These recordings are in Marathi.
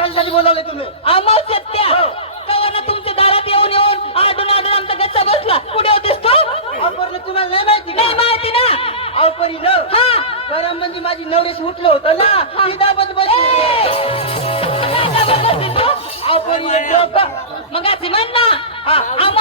कशासाठी बोलावले तुम्ही. आम्हाला सत्या हो. तुमच्या दारात येऊन येऊन आडून आडून आमचा गच्चा बसला. कुठे होतेस तू? तुम्हाला नाही माहिती नाही का माहिती ना. हा. गरम म्हणजे माझी नवरेश उठलं होतं ना? ती दाबत बसली. आता बघत तू? अहो परी न डोकं मग असे म्हण ना. हा.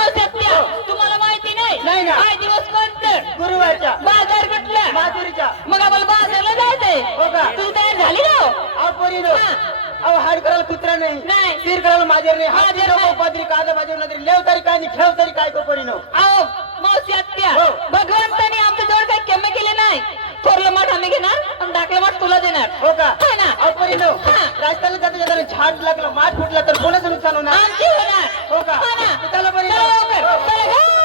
सत्या तुम्हाला माहिती नाही. नाही ना. काय दिवस कोणतं गुरुवारच्या. बाजार कुठला माधुरीच्या मग आम्हाला बाजारला जायचंय हो का? तू तयार झाली ना हो? अहो परी न हा. अहो हाड करायला कुत्रा नाही नाही. तीर करायला माझ्यावर नाही हात नाही. पादरी कादा माझ्यावर नाही लेव तरी काय नाही ठेव तरी काय को परी न अहो मावशी आत्या हो. भगवंताने आमच्या जवळ काही कमी केले नाही थोरलं मठ आम्ही घेणार आणि दाखलं मठ तुला देणार हो का हा ना. अहो परी न हा. रस्त्याला जाता जाताना झाड लागलं माठ फुटला तर कोणाचं नुकसान होणार आमची होणार हो का हा ना. चला परी चला लवकर. हो. चला, go.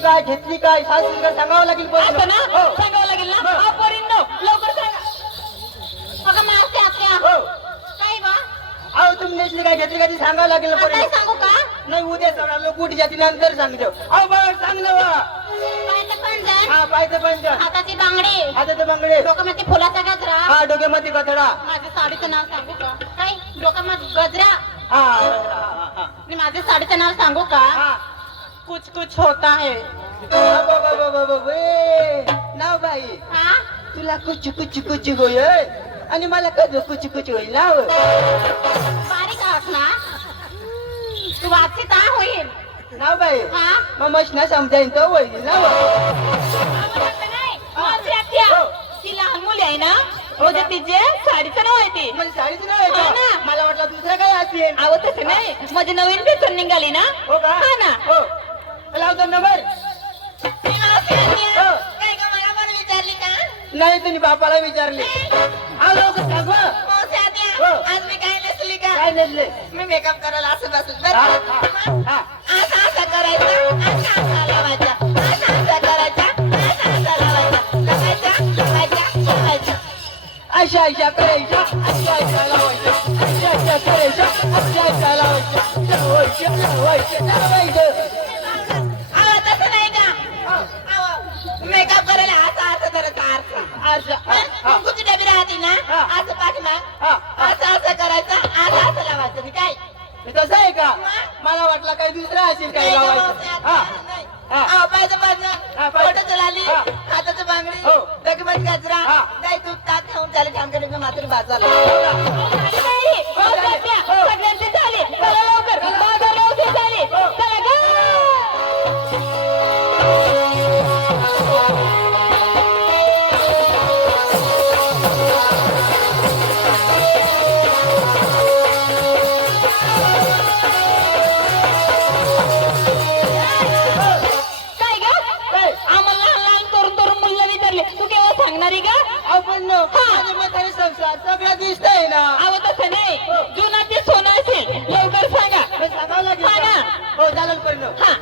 काय घेतली काय सांगावं लागेल परी असं ना हो. सांगावं लागेल ना. हो. पोरींनो, लवकर सांगा. अगं मावशी आत्या हो. काय बा? अहो तुम्ही नेसली काय घेतली काय ती सांगावं लागेल आता सांगू का? नाही उद्या सगळं कुठे जाती नंतर सांगतो. अहो बरं सांग ना बा. पायचं पंजन. हा पायचं पंचन हाताची बांगडी. हाताचे बांगडे. डोक्यामध्ये फुलाचा गजरा. हा डोक्यामध्ये साडीचं नाव सांगू का? काय? डोक्यामध्ये गजरा. हा. हा, हा, आणि साडीचं नाव सांगू का? हा. कुछ कुछ होता है। हा. नाव बाई हा? तुला कुच कुच कुच होईल आणि मला कधी कुच कुच होईल नाव बारीक आहात ना। तू वाची का होईल नाव बाई हा? मग मशना समजाईन तो होईल नाव आवडत नाही मावशी आत्या. हो. ती लहान मुली आहे ना? म्हणजे तिचे साडीचं नाव आहे ती. मला साडीच नाव आहे हा का? ना. मला वाटलं दुसरं काय असेल. अहो तसं नाही. माझी नवीन पेपर निघाली ना? हो का? हा ना. हो. लावतो नंबर. का? नाही तुम्ही बापाला विचारले. आलो का सांग हं. आज मी काय नसली का? काय नेसले? मी मेकअप करायला असं बसून हा, बरं हा, हा. असं असं करायचं असं असं लावायचं असं असं करायचं असं असं लावायचं. लावायचं लावायचं लावायचं. अशा अशा करायच्या अशा अशा लावायच्या अशा अशा करायच्या अशा अशा लावायच्या. लावायच्या लावायच्या लावायचं कुंकूची डबी राहते ना. असं पाठीमाग. असं असं करायचं असं असं लावायचं. मी काय? तसं आहे का? मला वाटलं काही दुसरं असेल काही लावायचं. हा. हा. पाहिजे. फोटो चलाली हा. हाताचं बांगडी हो. डॉक्युमेंट गजरा. हा. काही तू ताक खाऊन चालू छानकडे मात्र बाजारला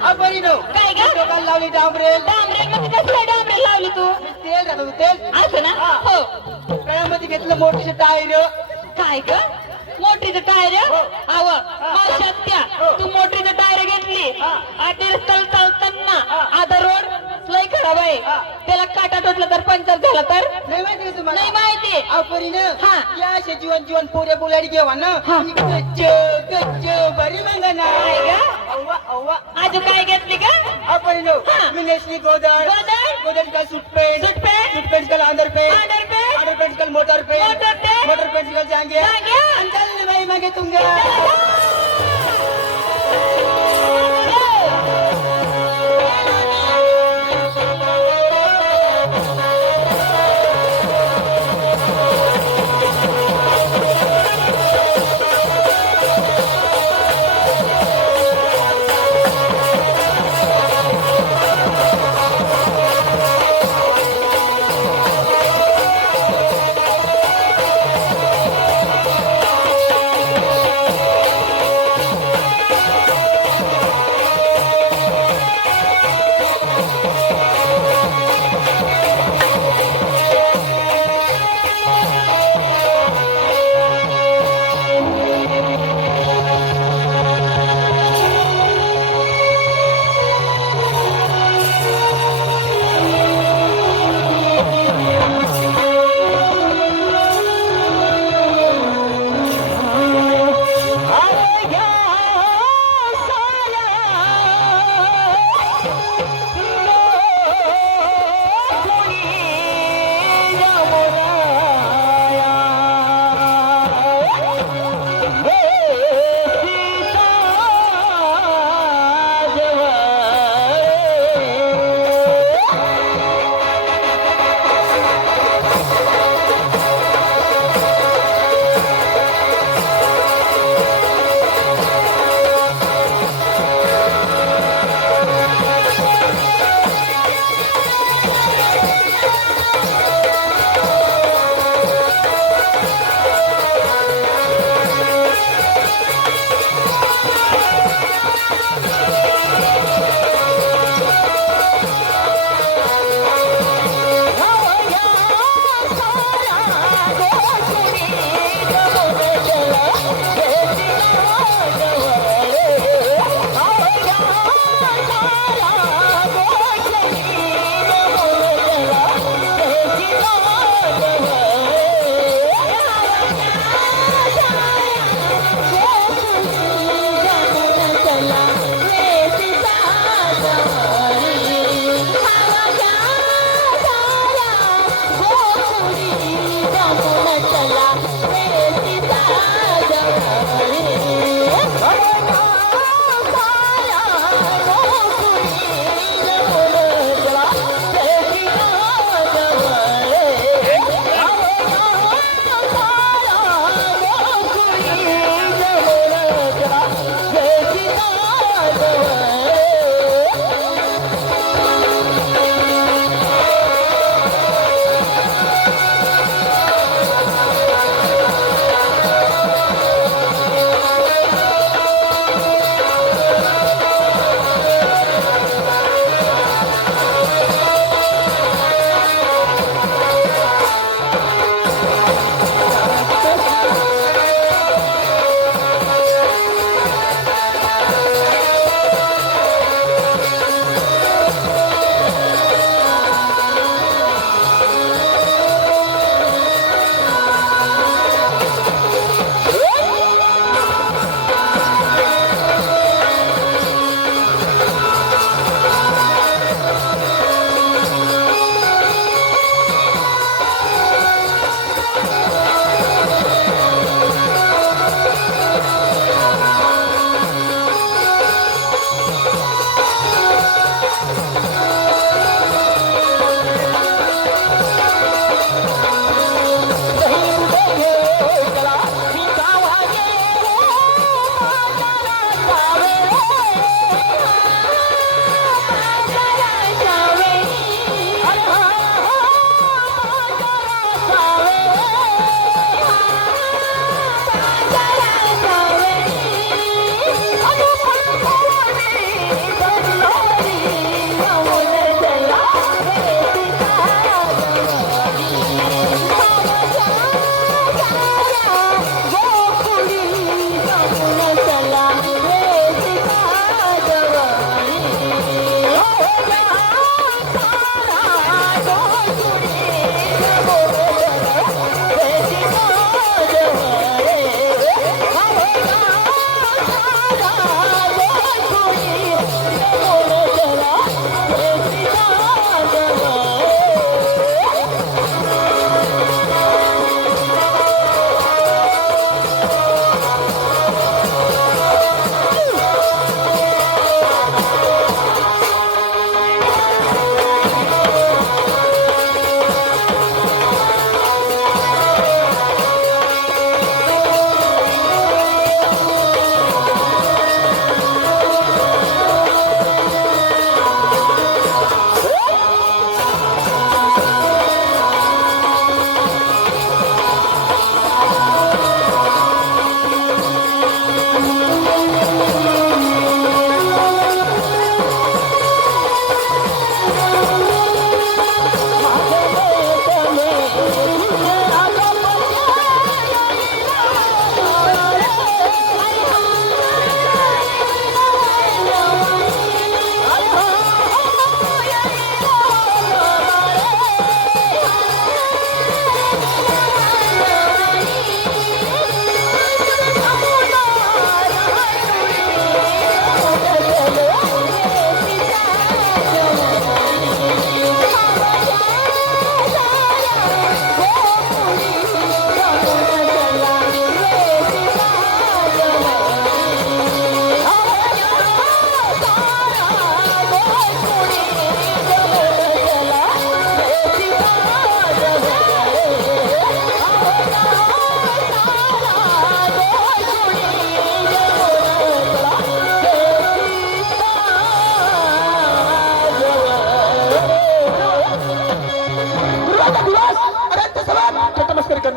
हा परिणव काय ग? लोकांना लावली डांबरेल डांबरेल मध्ये कसलं डांबरेल लावली तू तेल राहतो तेल असं ना हा. हो गळ्यामध्ये घेतलं मोठीचे टायर काय ग मोटरीचं टायर हो. अव मावशात्या हो. तू मोटरीचं टायर घेतली हा. आधी रस्त्याला चालताना हा. आधा रोड लय खराब आहे हा. त्याला काटा टोचला तर पंचर झाला तर नाही माहिती तुम्हाला नाही माहिती हा. या असे जीवन जीवन पोरे बोलाडी घेवा ना. गच्च गच्च बरी मंगना काय ग? अव्वा अव्वा आजू काय घेतली का हा. मी नेसली गोदर गोदर? गोदर का suit pant suit pant? Suit pant का अंदर पेंट अंडर पे अंडर पेंट का motor pant motor pant? Motor pant का जांगे जांघ्या? चल भाई मागे तुंगा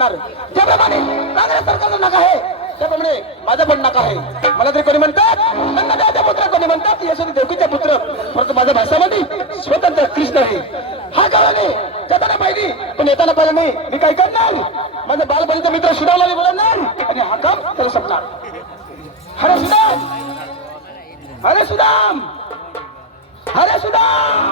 करणार ज्याप्रमाणे काँग्रेस सरकारचं नका आहे त्याप्रमाणे माझा पण नका आहे मला तरी कोणी म्हणतात? नंदनाचा पुत्र कोणी म्हणतात? यशोदी देवकीचा पुत्र. परंतु माझ्या भाषामध्ये स्वतंत्र कृष्ण आहे. हा काळाने जाताना पाहिजे पण येताना पाहिजे नाही. मी काय करणार? माझ्या बालपणीचा मित्र सुधावला मी बोलणार आणि हा काम त्याला संपणार. हरे सुदाम! हरे सुदाम! हरे सुदाम!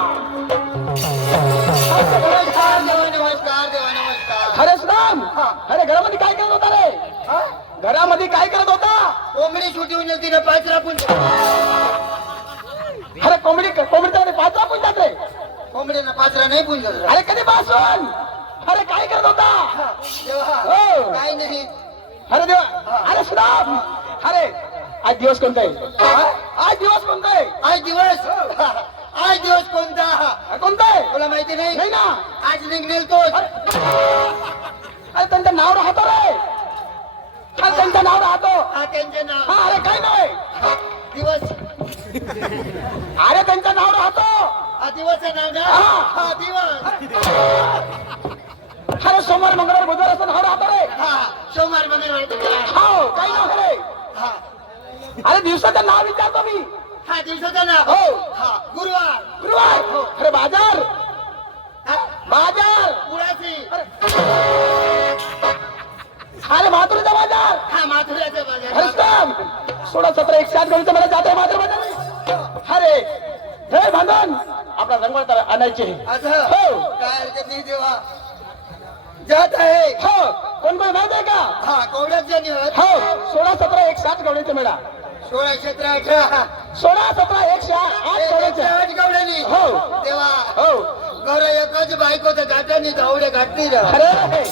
घरामध्ये काय करत होता रे? हा? घरामध्ये काय करत होता? कोंबडी सुटी होऊन तिने पाच रापून अरे कोंबडी कोंबडीच्या मध्ये पाच पुंजात रे. कोंबडीनं पाचरा नाही पुंजत अरे कधी पासून अरे काय करत होता? हो. काय नाही. अरे देवा अरे सुदाम अरे आज दिवस कोणता आहे? हा? आज दिवस कोणता आहे? आज दिवस? आज दिवस कोणता? हा, कोणता आहे? तुला माहिती नाही? नाही ना. आज निघेल तोच. अरे त्यांचं नाव राहतो रे. अरे त्यांचं नाव राहतो. हा त्यांचे नाव. हा अरे काय नाव आहे? दिवस. अरे त्यांचं नाव राहतो. हा दिवस नाव ना? हा. हा दिवस. अरे सोमवार मंगळवार बुधवार असं नाव राहतो रे. हा सोमवार मंगळवार हो काय नाव रे हा. अरे दिवसाचं नाव विचारतो मी. हा दिवसाचं नाव. हो. हा गुरुवार. गुरुवार. अरे बाजार. हा? बाजार. अरे माथुरीचा बाजार. हा माथुऱ्याचा बाजार. हरिस्ताम सोळा सतरा एकशे आठ गणित मला जाते मात्र बाजार अरे हे भांडण. आपला रंगवळ आणायचे असं हो काय हरकत नाही देवा. जात आहे. हो. कोण कोण माहीत आहे का? हा कवड्याच्या निवड हो. सोळा सतरा एकशे आठ गवळीचे मेळा. सोळा सतरा अठरा. सोळा सतरा एकशे आठ गवळीचे आठ गवड्यानी हो. देवा. हो. घर एकच बायको तर गाठानी धावड्या गाठली अरे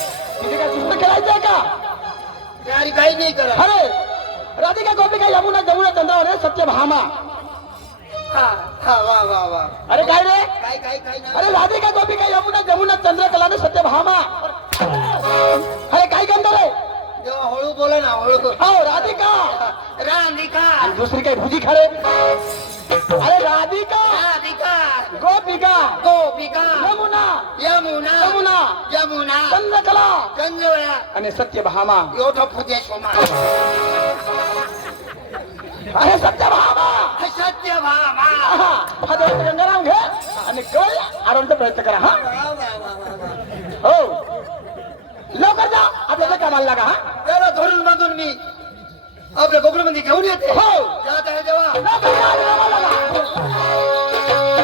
तिथे काय खेळायचंय का? तयारी काही नाही करा। अरे राधिका गोपिका यमुना जमुना चंद्रावर सत्य भामा हा हा वा वा वा अरे काय रे? काय काय काय ना अरे राधिका गोपिका यमुना जमुना चंद्रकला सत्य भामा अरे काय गंध रे? हळू बोला ना हळू हो राधिका। राधिका। आणि दुसरी काय भुजी खा रे? अरे राधिका। राधिका। गोपिका. गोपिका. यमुना. यमुना. यमुना. यमुना. कंजोळा आणि सत्य भामा एवढा फुटे सोमा अरे सत्य भामा सत्य भामा हा हा देवाचं गंगाराम घे आणि गळ आरवण्याचा प्रयत्न करा हा. हो. लवकर जा. आपल्याला कामाला लागा हा. त्याला धरून बांधून मी. आपल्या बबलूमध्ये घेऊन येते. हो. जात आहे तेव्हा. लवकर जा कामाला लागा.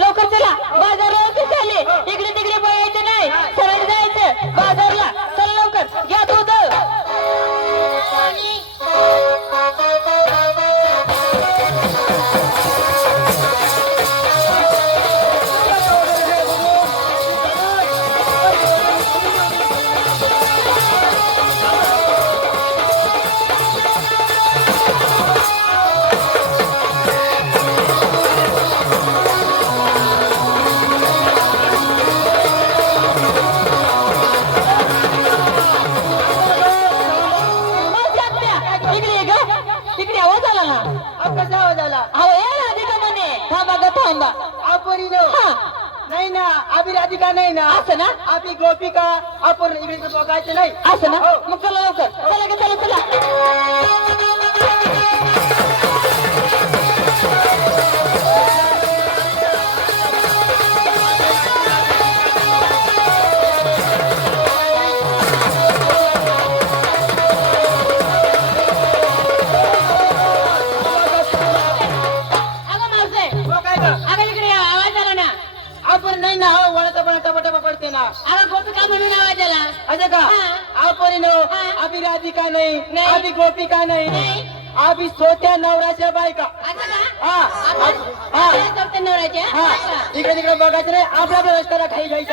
लवकर चला. बाजारावरती झाले. इकडे गोपिका नाही. नाही. आम्ही सोत्या नवऱ्याच्या बायका. हा. हा. नवऱ्याच्या? हा. इकडे तिकडे बघायचं नाही. आपला आपला रस्त्याला खाई खाई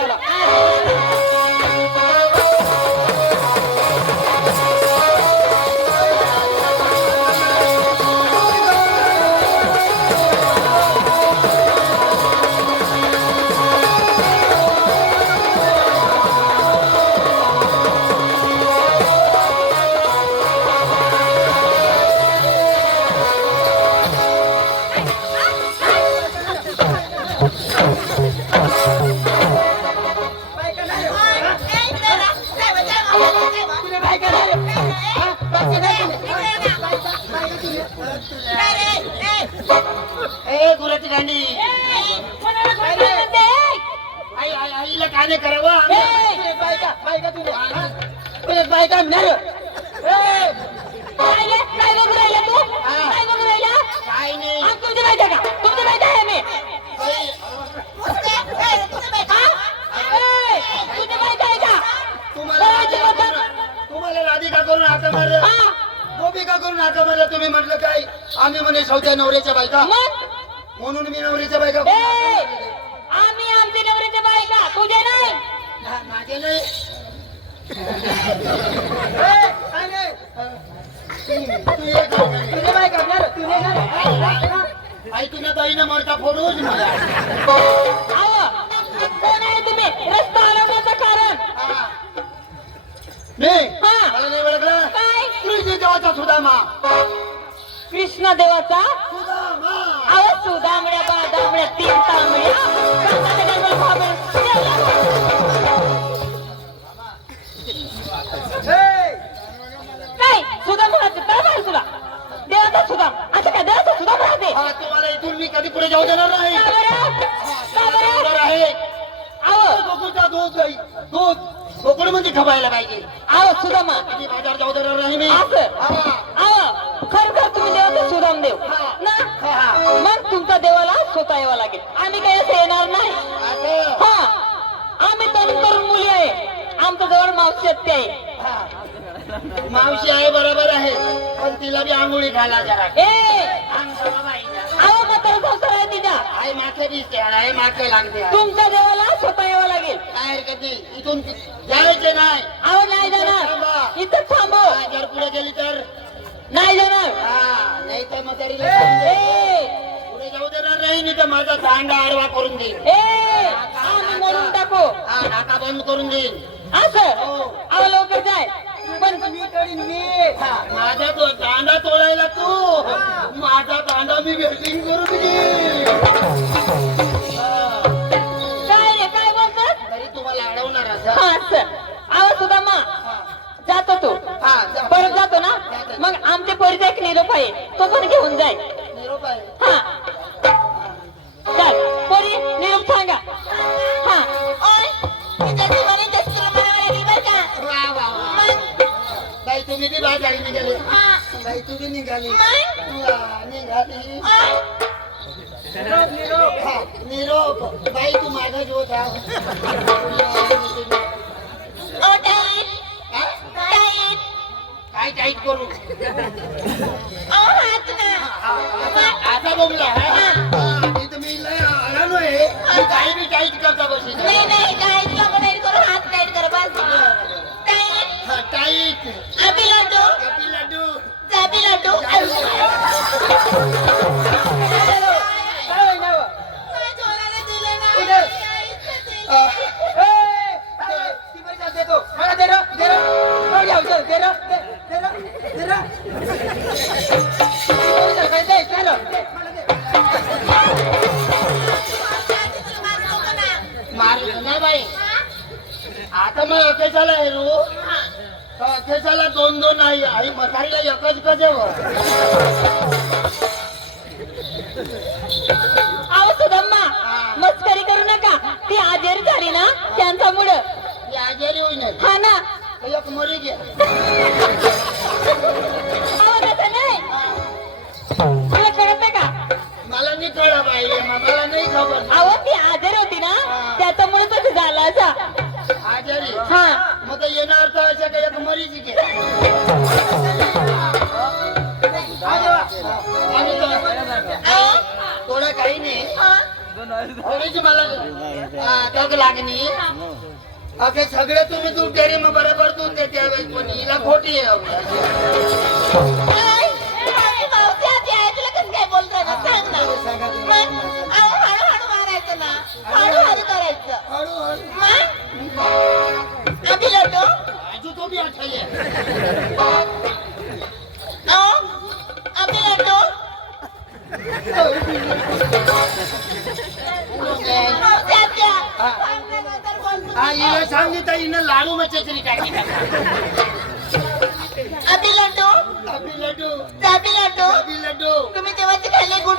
तुम्ही म्हटलं काय? आम्ही म्हणे सौत्या नवऱ्याच्या बायका. मग? म्हणून मी नवऱ्याच्या बायका ए आम्ही आमचे नवऱ्याचे बायका. तुझे नाही. माझे नाही. ए, काय नाही. तू ये का? तुझे बायका नाही रे, तुझे नाही. आई तुला ताईनं मरता फोडून. कोण आहे तुम्ही? रस्ता अडवण्याचं कारण. हा. नाही हा. मला नाही ओळखलं? काय? कृष्ण देवाचा सुदामा. कृष्ण देवाचा सुदामा. आव सुदामड्या बादामड्या तीन तांबड्या काय? सुदाम राहते काय माहिती तुला? देवाचा सुदाम. काय देवाचा सुदाम राहते हा तुम्हाला इथून मी कधी पुढे जाऊ देणार नाही. का बरं? का बरं? होणार आहे. आव गोकुळचा दूध गाई दूध. गोकुळमध्ये खपायला पाहिजे. आव सुदामा. कधी बाजार जाऊ देणार नाही मी. असं. हा. तुम्ही देवाचा सुदाम देव. ना? हा. मग तुमचा देवाला स्वतः यावं लागेल. आम्ही काही असं येणार नाही. हा. आम्ही तरुण तरुण मुली आहे. आमच्या जवळ मावशत्य आहे. हा. मावशी आहे बरोबर आहे पण तिला बी आंघोळी घाला जरा. ए! म्हातारा संसार आहे तिच्या. आई मागे दिसते आहे मागे लागते. आहे. तुमच्या देवाला स्वतः यावं लागेल. काय इथून जायचे नाही. आव नाही जाणार. इथं थांबव जर पुढे गेली तर? नाही जाणार. हा नाही तर. ए! पुढे जाऊ देणार नाही नाही तर माझा दांडा आडवा करून देईन. ए! आम्ही मोडून टाकू. हा नाका बंद करून देईन. असं आव लवकर जाय. पण हा, माझा तो दांडा तोडायला तू. माझा दांडा मी वेल्डिंग करून घेईन मग आमच्या पोरीचा एक निरोप आहे. तो पण घेऊन जाय. निरोप आहे. हा. चल पोरी निरोप सांगा हा. वा, वा, वा. बाई तुम्ही बी बाजारी निघाले. बाई तुम्ही निघाली. निघाली. हा, निरोप. बाई तू माझाच होत टाईट करू. आता हा? लय अडालो आहे काही बी टाईट करता बस हा तुला कळत नाही का? मला नाही कळलं बाई मला नाही खबर. अहो ती आजारी होती ना त्याच्यामुळे तसं झालं असा. आजारी? हा. मग तर येणार तर अशा काही एक मरीच घे तो- थोडं काही नाही. थोडीच मला तग लागणी. अगे सगळे तुम्ही डेअरी मग बरोबर देते त्यावेळेस पण हिला खोटी आहे हळू हळू आजू तो बी आठवले हा हिला सांगितलं हिनं लाडू मच्छरी टाकी टाका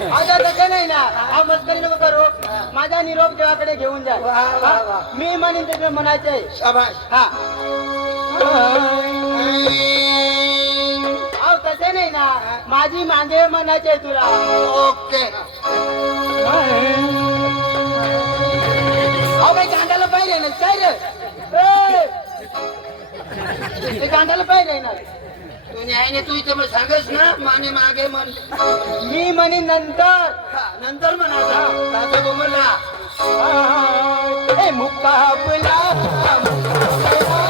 माझा तसं नाही ना. हा मस्करी नको करू. माझा निरोप देवाकडे घेऊन जा. वा, वा, वा. मी म्हणेन ते म्हणायचंय शाबाश हा. अहो तसे नाही ना. माझी मागे म्हणायचे तुला. ओके. अहो गांडाला पाहिजे ना. काय रे? ए! ते गांडाला पाहिजे ना. तू न्यायने तू इथं सांगस ना माने मागे मन. मी म्हणेन नंतर. नंतर म्हणाला ताजं बोमला ए मुकाबला तुम्ही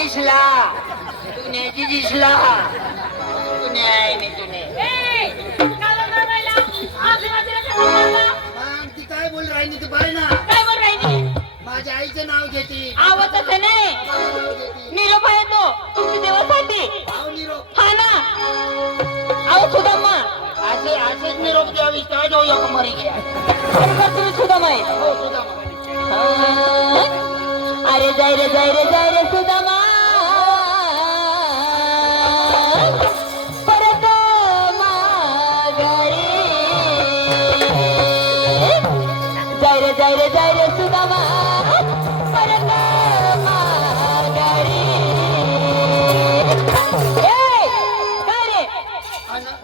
तू न्याय काकीसला तू न्यायची दिसला तू न्याय नाही तू न्याय मग ती काय बोल राहिली ती बाय ना. काय बोल राहिली? माझ्या आईचं नाव घेते. आवत असं नाही. निरोप आहे तो. तुमच्या देवासाठी. भाव निरोप. हा ना. अहो सुदामा. असे असेच निरोप द्यावी काय जाऊ या मरी घ्या खरोखर तुम्ही सुदामा आहे. हो. अरे जाय रे जाय रे जाय रे सुदामा. परत माघारी. सुदामा. परत माघारी.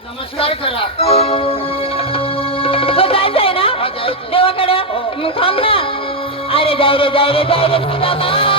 नमस्कार करा. तो जायचंय ना? हा, जायचंय. देवाकडे? मग थांब ना. अरे जाय रे जाय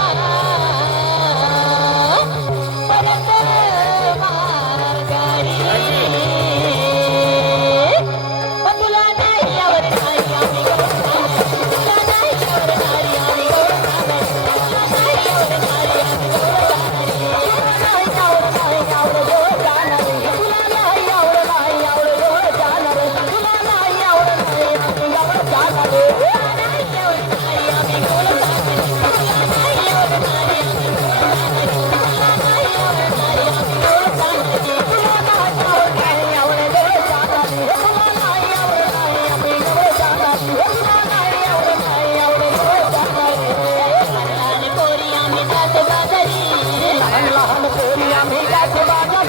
जय बाजा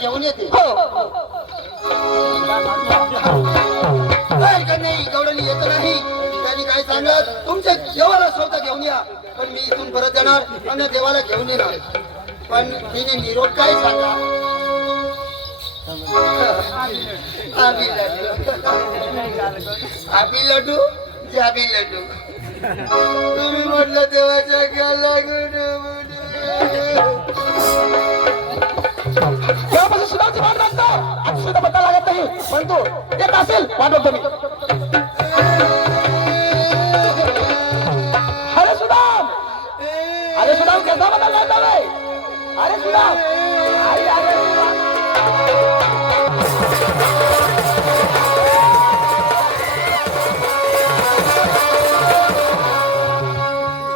घेऊन येते. हो. काय हरकत नाही? गवडणी येत नाही. त्यांनी काय सांगत? तुमच्या देवाला स्वतः घेऊन या. पण मी इथून परत येणार आणि देवाला घेऊन येणार. पण तिने निरोप काय सांगा? आबी लड्डू. जाबी लड्डू? तुम्ही म्हटलं देवाच्या गेला तेव्हापासून सुधाची वाट सुद्धा पत्ता लागत नाही परंतु असेल मी अरे सुदाम अरे सुदाम कसा बदलला अरे सुदाम अरे अरे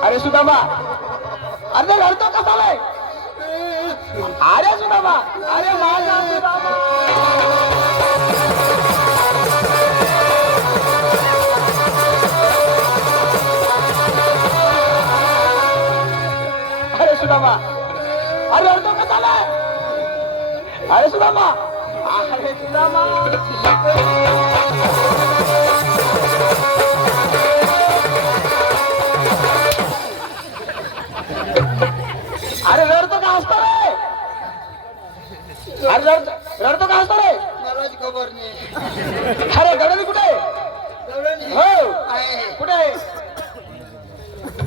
अरे सुदामा अरे लढतो कसा आलाय सुदामा अरे माझा सुदामा अरे सुदामा अरे रडतो का चालाय अरे सुदामा अरे सुदामा अरे रडतो रडतो का हसतो रे? मलाच खबर नाही. अरे गणपती कुठे? हो. कुठे? आहे?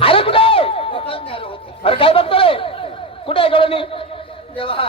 अरे कुठे? अरे काय बघतोय? कुठे आहे गवळणी तेव्हा